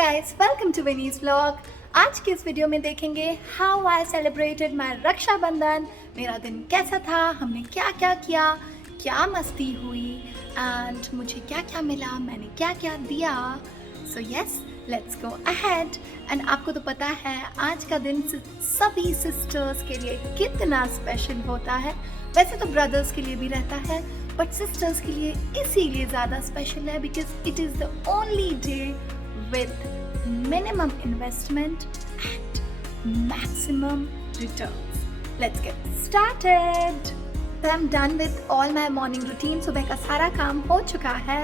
Guys, welcome to Vini's vlog. आज की इस वीडियो में देखेंगे how I celebrated my Rakshabandhan. मेरा दिन कैसा था, हमने क्या क्या किया, क्या मस्ती हुई एंड मुझे क्या क्या मिला, मैंने क्या क्या दिया। So yes, let's go ahead. And आपको तो पता है आज का दिन सभी सिस्टर्स के लिए कितना स्पेशल होता है। वैसे तो ब्रदर्स के लिए भी रहता है, बट सिस्टर्स के लिए इसीलिए ज़्यादा स्पेशल है because it is the only day with minimum investment and maximum returns. Let's get started. So I'm done with all my morning routine. सुबह का सारा काम हो चुका है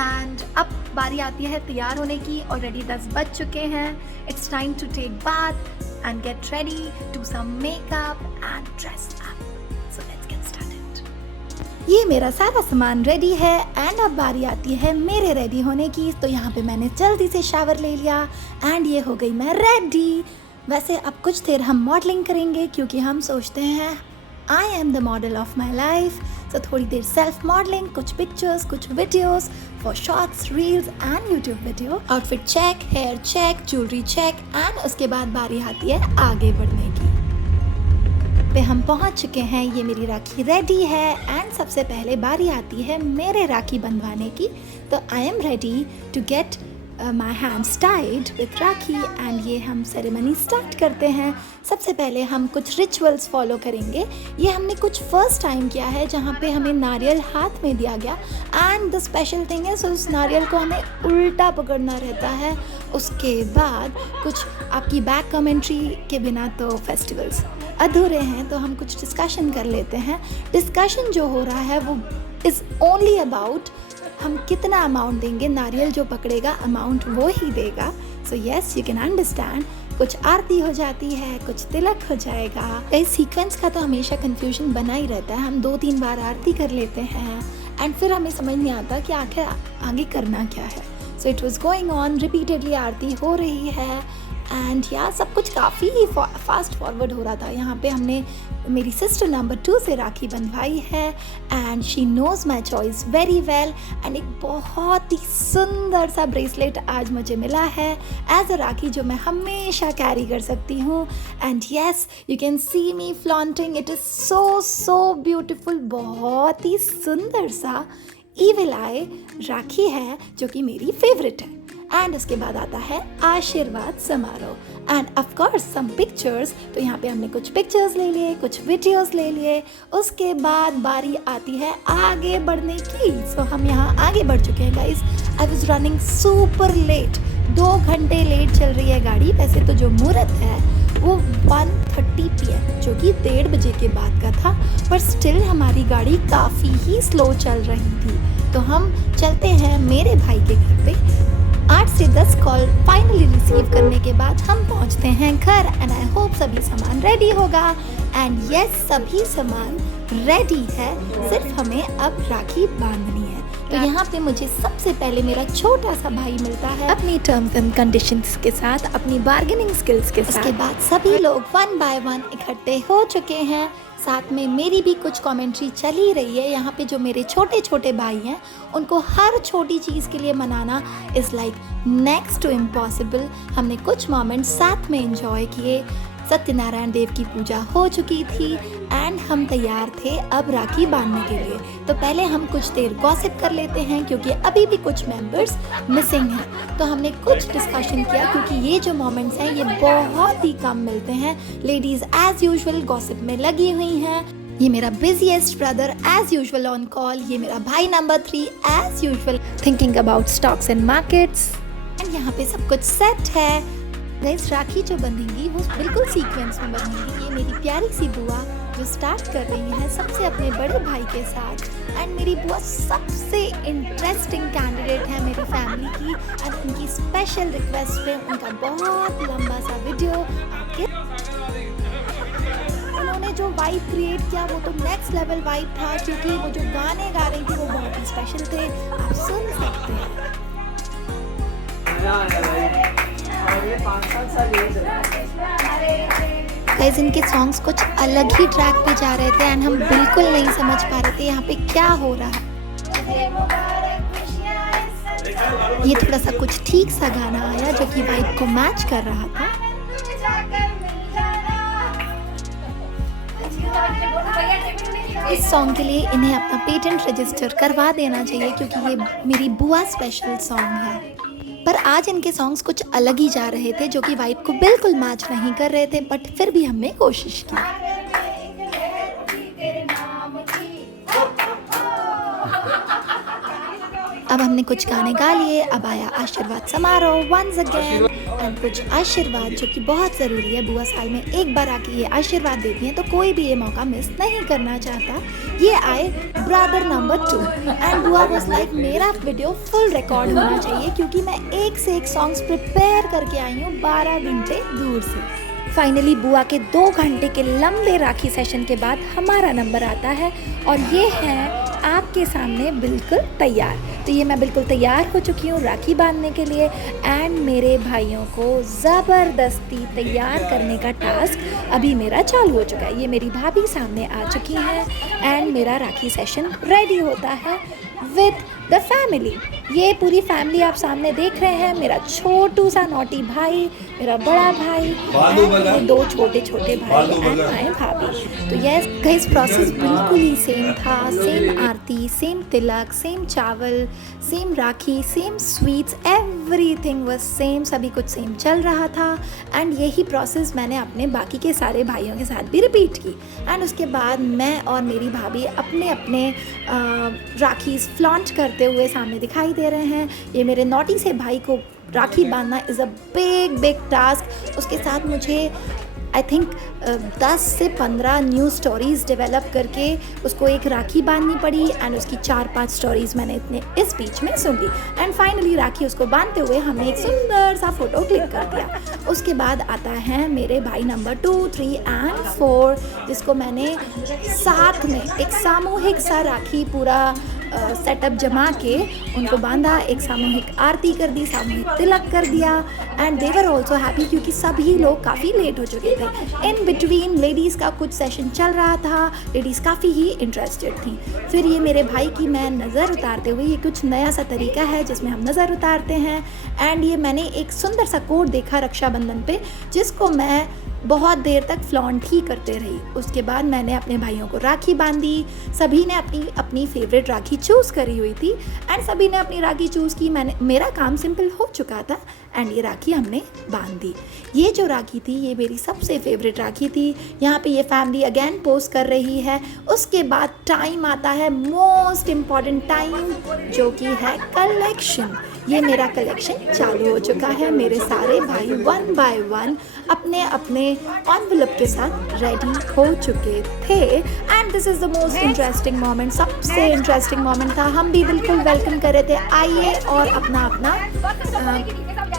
and अब बारी आती है तैयार होने की। ऑलरेडी 10 बज चुके हैं। It's time to take bath and get ready, do some makeup and dress up. So let's get started. ये मेरा सारा सामान रेडी है एंड अब बारी आती है मेरे रेडी होने की। तो यहाँ पे मैंने जल्दी से शावर ले लिया एंड ये हो गई मैं रेडी। वैसे अब कुछ देर हम मॉडलिंग करेंगे क्योंकि हम सोचते हैं I am the model of my life. तो थोड़ी देर सेल्फ मॉडलिंग, कुछ पिक्चर्स, कुछ videos for shorts, reels and YouTube video. Outfit check, hair check, jewellery check and उसके बाद बारी आती है आगे बढ़ने की। पे हम पहुंच चुके हैं, ये मेरी राखी रेडी है एंड सबसे पहले बारी आती है मेरे राखी बंधवाने की। तो I am ready to get my hands tied with rakhi and ये हम सेरेमनी स्टार्ट करते हैं। सबसे पहले हम कुछ रिचुअल्स फॉलो करेंगे। ये हमने कुछ फर्स्ट टाइम किया है जहाँ पे हमें नारियल हाथ में दिया गया एंड द स्पेशल थिंग है उस नारियल को हमें उल्टा पकड़ना रहता है। उसके बाद कुछ आपकी बैक कमेंट्री के बिना तो फेस्टिवल्स अधूरे हैं, तो हम कुछ डिस्कशन कर लेते हैं। डिस्कशन जो हो रहा है वो इज़ ओनली अबाउट हम कितना अमाउंट देंगे। नारियल जो पकड़ेगा अमाउंट वो ही देगा। So yes, you can understand. कुछ आरती हो जाती है, कुछ तिलक हो जाएगा। इस सीक्वेंस का तो हमेशा कंफ्यूजन बना ही रहता है। हम 2-3 बार आरती कर लेते हैं एंड फिर हमें समझ नहीं आता कि आखिर आगे करना क्या है। So it was going on, repeatedly आरती हो रही है एंड यार सब कुछ काफ़ी फास्ट फॉरवर्ड हो रहा था। यहाँ पे हमने मेरी सिस्टर नंबर 2 से राखी बंधवाई है and she knows my choice very well. And एक बहुत ही सुंदर सा ब्रेसलेट आज मुझे मिला है एज अ राखी जो मैं हमेशा कैरी कर सकती हूँ। And yes, you can see me flaunting, it is so beautiful. बहुत ही सुंदर सा ईविल आई राखी है जो कि मेरी फेवरेट है। एंड उसके बाद आता है आशीर्वाद समारोह and of course some pictures. तो यहाँ पे हमने कुछ पिक्चर्स ले लिए, कुछ वीडियोस ले लिए। उसके बाद बारी आती है आगे बढ़ने की। सो हम यहाँ आगे बढ़ चुके हैं guys. I was running super late, 2 घंटे लेट चल रही है गाड़ी। वैसे तो जो मुहूर्त है वो 1:30 PM जो कि 1:30 बजे के बाद का था, पर स्टिल हमारी गाड़ी काफ़ी ही स्लो चल रही थी। तो हम चलते हैं मेरे भाई के घर पे। 8 से 10 कॉल फाइनली रिसीव करने के बाद हम पहुंचते हैं घर एंड आई होप सभी सामान रेडी होगा। एंड यस, सभी सामान रेडी है, सिर्फ हमें अब राखी बांधनी है। तो यहाँ पे मुझे सबसे पहले मेरा छोटा सा भाई मिलता है अपनी टर्म्स एंड कंडीशंस के साथ, अपनी बार्गेनिंग स्किल्स के साथ। उसके बाद सभी लोग 1 बाय 1 इकट्ठे हो चुके हैं। साथ में मेरी भी कुछ कमेंट्री चल ही रही है। यहाँ पे जो मेरे छोटे छोटे भाई हैं उनको हर छोटी चीज़ के लिए मनाना is like next to impossible. हमने कुछ मोमेंट्स साथ में एंजॉय किए। सत्यनारायण देव की पूजा हो चुकी थी एंड हम तैयार थे अब राखी बांधने के लिए। तो पहले हम कुछ देर गॉसिप कर लेते हैं क्योंकि अभी भी कुछ मेंबर्स मिसिंग हैं। तो हमने कुछ डिस्कशन किया क्योंकि ये जो मोमेंट्स हैं ये बहुत ही कम मिलते हैं। लेडीज़ एज यूजुअल गॉसिप में लगी हुई हैं। ये मेरा busiest brother as usual on call. ये मेरा भाई number 3 as usual thinking about stocks and markets. And यहाँ पे सब कुछ सेट है। गाइस, राखी जो बंधेंगी वो बिल्कुल सीक्वेंस में बंधेंगी। ये मेरी प्यारी सी बुआ जो स्टार्ट कर रही है सबसे अपने बड़े भाई के साथ। एंड मेरी बुआ सबसे इंटरेस्टिंग कैंडिडेट है मेरी फैमिली की एंड उनकी स्पेशल रिक्वेस्ट पे उनका बहुत लंबा सा वीडियो आपके उन्होंने जो वाइब क्रिएट किया वो तो नेक्स्ट लेवल वाइब था, क्योंकि वो जो गाने गा रही थी वो बहुत ही स्पेशल थे। आप सुन सकते हैं। गाइस, इनके सॉन्ग्स कुछ अलग ही ट्रैक पे जा रहे थे एंड हम बिल्कुल नहीं समझ पा रहे थे यहाँ पे क्या हो रहा है। ये थोड़ा सा कुछ ठीक सा गाना आया जो कि वाइब को मैच कर रहा था। इस सॉन्ग के लिए इन्हें अपना पेटेंट रजिस्टर करवा देना चाहिए क्योंकि ये मेरी बुआ स्पेशल सॉन्ग है। पर आज इनके सॉन्ग्स कुछ अलग ही जा रहे थे जो कि वाइब को बिल्कुल मैच नहीं कर रहे थे, बट फिर भी हमने कोशिश की। अब हमने कुछ गाने गा लिए, अब आया आशीर्वाद समारोह वंस अगेन एंड कुछ आशीर्वाद जो कि बहुत ज़रूरी है। बुआ साल में एक बार आके ये आशीर्वाद देती हैं तो कोई भी ये मौका मिस नहीं करना चाहता। ये आए ब्रदर नंबर 2 एंड बुआ वाज लाइक मेरा वीडियो फुल रिकॉर्ड होना चाहिए क्योंकि मैं एक से एक सॉन्ग्स प्रिपेयर करके आई हूँ 12 घंटे दूर से। फाइनली बुआ के 2 घंटे के लंबे राखी सेशन के बाद हमारा नंबर आता है और ये है आपके सामने बिल्कुल तैयार। तो ये मैं बिल्कुल तैयार हो चुकी हूँ राखी बांधने के लिए एंड मेरे भाइयों को ज़बरदस्ती तैयार करने का टास्क अभी मेरा चालू हो चुका है। ये मेरी भाभी सामने आ चुकी हैं एंड मेरा राखी सेशन रेडी होता है विद द फैमिली। ये पूरी फैमिली आप सामने देख रहे हैं, मेरा छोटू सा नोटी भाई, मेरा बड़ा भाई, मेरे 2 छोटे छोटे भाई एंड माय भाभी। तो यस गाइस, प्रोसेस बिल्कुल ही सेम था। सेम आरती, सेम तिलक, सेम चावल, same rakhi, same sweets, everything was same. सभी कुछ सेम चल रहा था एंड यही प्रोसेस मैंने अपने बाकी के सारे भाइयों के साथ भी रिपीट की। एंड उसके बाद मैं और मेरी भाभी अपने अपने राखी फ्लॉन्ट करते हुए सामने दिखाई दे रहे हैं। ये मेरे नोटी से भाई को राखी बांधना इज़ अ बिग टास्क। उसके साथ मुझे आई थिंक 10 से 15 न्यू स्टोरीज़ डेवलप करके उसको एक राखी बांधनी पड़ी एंड उसकी 4-5 स्टोरीज़ मैंने इतने इस बीच में सुन ली एंड फाइनली राखी उसको बांधते हुए हमने एक सुंदर सा फोटो क्लिक कर दिया। उसके बाद आता है मेरे भाई नंबर 2, 3 एंड 4 जिसको मैंने साथ में एक सामूहिक सा राखी पूरा सेटअप जमा के उनको बांधा, एक सामूहिक आरती कर दी, सामूहिक तिलक कर दिया and they were also happy क्योंकि सभी लोग काफ़ी लेट हो चुके थे। इन बिटवीन लेडीज़ का कुछ सेशन चल रहा था, लेडीज़ काफ़ी ही इंटरेस्टेड थी। फिर ये मेरे भाई की मैं नज़र उतारते हुए, ये कुछ नया सा तरीका है जिसमें हम नज़र उतारते हैं एंड ये मैंने एक सुंदर सा कोड देखा रक्षाबंधन पे जिसको मैं बहुत देर तक फ्लॉन्ट ही करते रही। उसके बाद मैंने अपने भाइयों को राखी बांधी। सभी ने अपनी अपनी फेवरेट राखी चूज़ करी हुई थी एंड सभी ने अपनी राखी चूज़ की। मेरा काम सिंपल हो चुका था एंड ये राखी हमने बांध दी। ये जो राखी थी ये मेरी सबसे फेवरेट राखी थी। यहाँ पे ये फैमिली अगेन पोस्ट कर रही है। उसके बाद टाइम आता है मोस्ट इम्पॉर्टेंट टाइम जो कि है कलेक्शन। ये मेरा कलेक्शन चालू हो चुका है। मेरे सारे भाई 1 बाय 1 अपने अपने एनवेलप के साथ रेडी हो चुके थे and this is the most interesting moment. सबसे इंटरेस्टिंग मोमेंट था। हम भी बिल्कुल वेलकम कर रहे थे, आइए और अपना अपना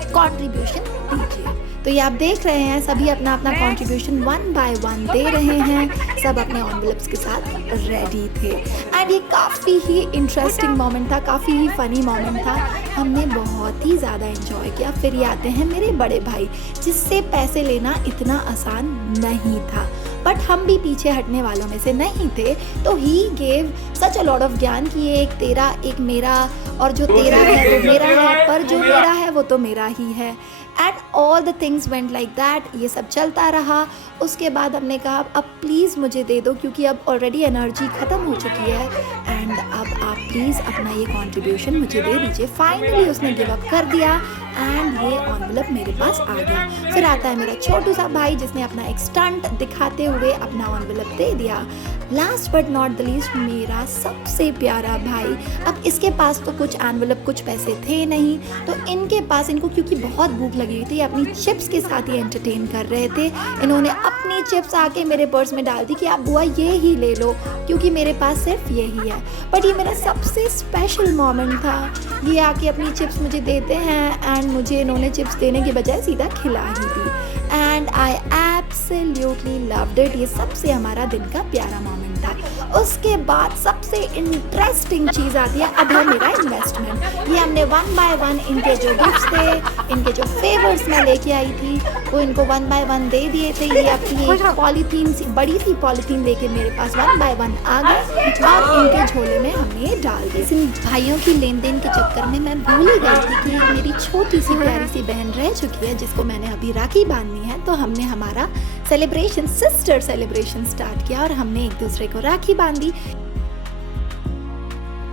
कंट्रीब्यूशन दीजिए। तो ये आप देख रहे हैं सभी अपना अपना कंट्रीब्यूशन 1 बाय 1 दे रहे हैं। सब अपने एनवेलप्स के साथ रेडी थे एंड ये काफ़ी ही इंटरेस्टिंग मोमेंट था, काफ़ी ही फ़नी मोमेंट था। हमने बहुत ही ज़्यादा एंजॉय किया। फिर ये आते हैं मेरे बड़े भाई जिससे पैसे लेना इतना आसान नहीं था, बट हम भी पीछे हटने वालों में से नहीं थे। तो he gave such a lot of ज्ञान कि ये एक तेरा एक मेरा और जो तेरा है वो मेरा है, पर जो मेरा है वो तो मेरा ही है and all the things went like that. ये सब चलता रहा। उसके बाद हमने कहा अब प्लीज़ मुझे दे दो क्योंकि अब ऑलरेडी एनर्जी ख़त्म हो चुकी है एंड अब आप प्लीज़ अपना ये कंट्रीब्यूशन मुझे दे दीजिए। फाइनली उसने गिव अप कर दिया एंड ये एनवेलप मेरे पास आ गया। फिर आता है मेरा छोटू सा भाई जिसने अपना एक स्टंट दिखाते हुए अपना एनवेलप दे दिया। Last but not the least मेरा सबसे प्यारा भाई। अब इसके पास तो कुछ एनवेलप कुछ पैसे थे नहीं, तो इनके पास इनको क्योंकि बहुत भूख लगी हुई थी अपनी चिप्स के साथ ही एंटरटेन कर रहे थे। इन्होंने अपनी चिप्स आके मेरे पर्स में डाल दी कि आप बुआ ये ही ले लो क्योंकि मेरे पास सिर्फ यही है। बट ये मेरा सबसे स्पेशल मोमेंट था। ये आके अपनी चिप्स मुझे देते हैं एंड मुझे इन्होंने चिप्स देने के बजाय सीधा खिला ही दी and I absolutely loved it. ये सबसे हमारा दिन का प्यारा मोमेंट था। उसके बाद सबसे इंटरेस्टिंग चीज़ आती है, अब है मेरा इन्वेस्टमेंट। ये हमने 1 बाय 1 इनके जो गिफ्ट्स थे इनके जो फेवर्स मैं लेके आई थी वो इनको 1 बाय 1 दे दिए थे। ये अपनी एक पॉलीथीन सी बड़ी सी पॉलीथीन लेके मेरे पास 1 बाय 1 आ गए और इनके झोले में हमने डाल दिए। इन भाइयों की लेन देन के चक्कर में मैं भूल ही गई थी कि एक मेरी छोटी सी प्यारी सी बहन रह चुकी है जिसको मैंने अभी राखी बांधनी है। तो हमने हमारा सेलिब्रेशन, सिस्टर सेलिब्रेशन स्टार्ट किया और हमने एक दूसरे को राखी बांधी।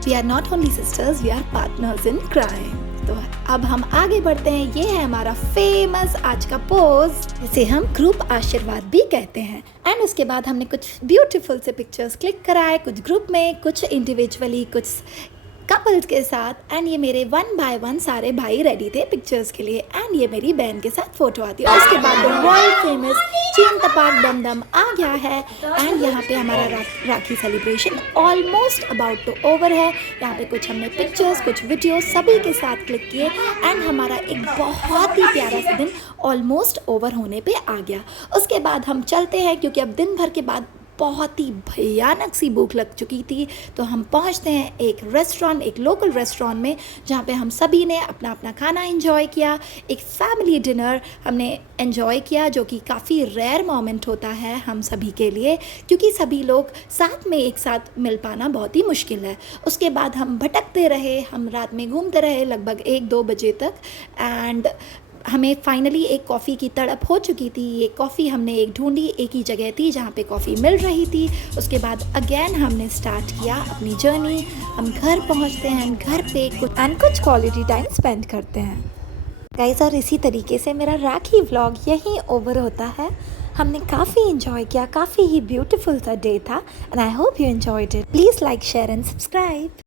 We are not only sisters, we are partners in crime. तो अब हम आगे बढ़ते हैं। ये है हमारा फेमस आज का पोज, जिसे हम ग्रुप आशीर्वाद भी कहते हैं। एंड उसके बाद हमने कुछ ब्यूटीफुल से पिक्चर्स क्लिक कराए, कुछ ग्रुप में, कुछ इंडिविजुअली, कुछ कपल्स के साथ। एंड ये मेरे 1 बाय 1 सारे भाई रेडी थे पिक्चर्स के लिए। एंड ये मेरी बहन के साथ फोटो आती है। उसके बाद वर्ल्ड फेमस चीन तपाक दम दम आ गया है। एंड यहाँ पे हमारा rakhi celebration almost about to over है। यहाँ पे कुछ हमने पिक्चर्स, कुछ वीडियो सभी के साथ क्लिक किए। एंड हमारा एक बहुत ही प्यारा सा दिन ऑलमोस्ट ओवर होने पे आ गया। उसके बाद हम चलते हैं क्योंकि अब दिन भर के बाद बहुत ही भयानक सी भूख लग चुकी थी। तो हम पहुंचते हैं एक रेस्टोरेंट, एक लोकल रेस्टोरेंट में, जहां पे हम सभी ने अपना अपना खाना एंजॉय किया। एक फैमिली डिनर हमने एंजॉय किया, जो कि काफ़ी रेयर मोमेंट होता है हम सभी के लिए, क्योंकि सभी लोग साथ में एक साथ मिल पाना बहुत ही मुश्किल है। उसके बाद हम भटकते रहे, हम रात में घूमते रहे लगभग 1-2 बजे तक। एंड हमें फाइनली एक कॉफ़ी की तड़प हो चुकी थी। ये कॉफ़ी हमने एक ढूंढी, एक ही जगह थी जहाँ पे कॉफ़ी मिल रही थी। उसके बाद अगेन हमने स्टार्ट किया अपनी जर्नी। हम घर पहुँचते हैं, घर पे कुछ क्वालिटी टाइम स्पेंड करते हैं गाइस। और इसी तरीके से मेरा राखी व्लॉग यहीं ओवर होता है। हमने काफ़ी इंजॉय किया, काफ़ी ही ब्यूटीफुल सा डे था। And I hope you enjoyed it. Please like, share and subscribe.